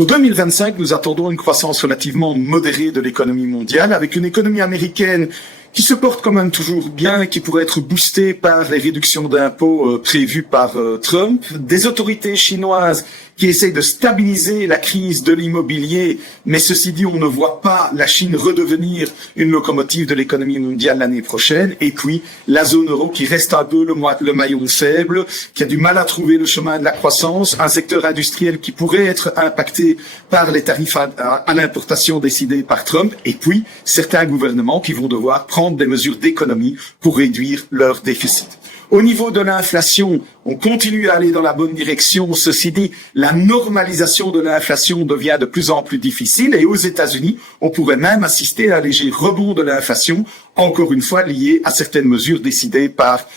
Pour 2025, nous attendons une croissance relativement modérée de l'économie mondiale, avec une économie américaine qui se porte quand même toujours bien et qui pourrait être boostée par les réductions d'impôts prévues par Trump, des autorités chinoises qui essayent de stabiliser la crise de l'immobilier, mais ceci dit, on ne voit pas la Chine redevenir une locomotive de l'économie mondiale l'année prochaine, et puis la zone euro qui reste un peu le maillon faible, qui a du mal à trouver le chemin de la croissance, un secteur industriel qui pourrait être impacté par les tarifs à l'importation décidés par Trump, et puis certains gouvernements qui vont devoir prendre des mesures d'économie pour réduire leur déficit. Au niveau de l'inflation, on continue à aller dans la bonne direction. Ceci dit, la normalisation de l'inflation devient de plus en plus difficile et aux États-Unis, on pourrait même assister à un léger rebond de l'inflation, encore une fois lié à certaines mesures décidées par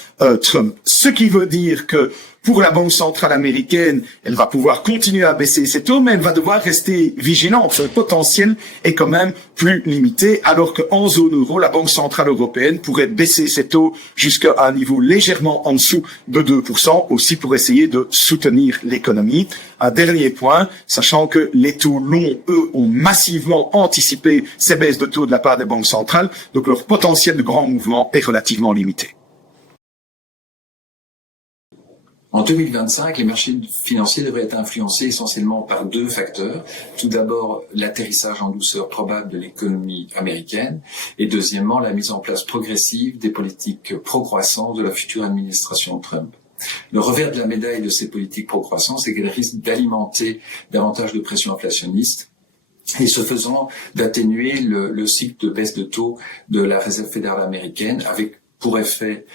Trump. Ce qui veut dire que pour la Banque centrale américaine, elle va pouvoir continuer à baisser ses taux, mais elle va devoir rester vigilante. Le potentiel est quand même plus limité, alors qu'en zone euro, la Banque centrale européenne pourrait baisser ses taux jusqu'à un niveau légèrement en dessous de 2%, aussi pour essayer de soutenir l'économie. Un dernier point, sachant que les taux longs, eux, ont massivement anticipé ces baisses de taux de la part des banques centrales, donc leur potentiel de grand mouvement est relativement limité. En 2025, les marchés financiers devraient être influencés essentiellement par deux facteurs. Tout d'abord, l'atterrissage en douceur probable de l'économie américaine et deuxièmement, la mise en place progressive des politiques pro-croissance de la future administration Trump. Le revers de la médaille de ces politiques pro-croissance, c'est qu'elles risquent d'alimenter davantage de pression inflationniste et ce faisant d'atténuer le cycle de baisse de taux de la Réserve fédérale américaine avec pour effet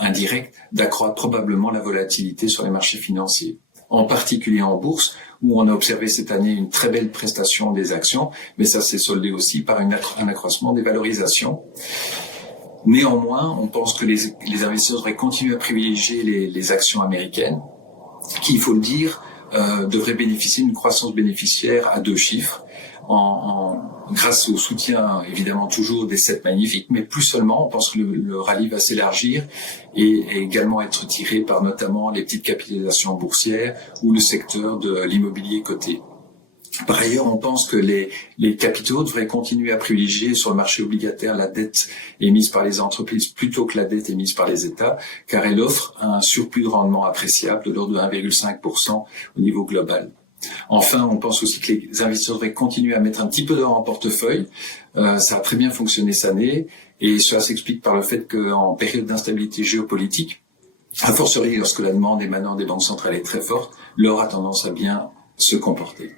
indirect d'accroître probablement la volatilité sur les marchés financiers, en particulier en bourse, où on a observé cette année une très belle prestation des actions, mais ça s'est soldé aussi par un accroissement des valorisations. Néanmoins, on pense que les investisseurs devraient continuer à privilégier les actions américaines, qui, il faut le dire, devraient bénéficier d'une croissance bénéficiaire à 2 chiffres, grâce au soutien, évidemment, toujours des 7 magnifiques, mais plus seulement, on pense que le rallye va s'élargir et également être tiré par notamment les petites capitalisations boursières ou le secteur de l'immobilier coté. Par ailleurs, on pense que les capitaux devraient continuer à privilégier sur le marché obligataire la dette émise par les entreprises plutôt que la dette émise par les États, car elle offre un surplus de rendement appréciable de l'ordre de 1,5% au niveau global. Enfin, on pense aussi que les investisseurs devraient continuer à mettre un petit peu d'or en portefeuille. Ça a très bien fonctionné cette année et cela s'explique par le fait qu'en période d'instabilité géopolitique, a fortiori lorsque la demande émanant des banques centrales est très forte, l'or a tendance à bien se comporter.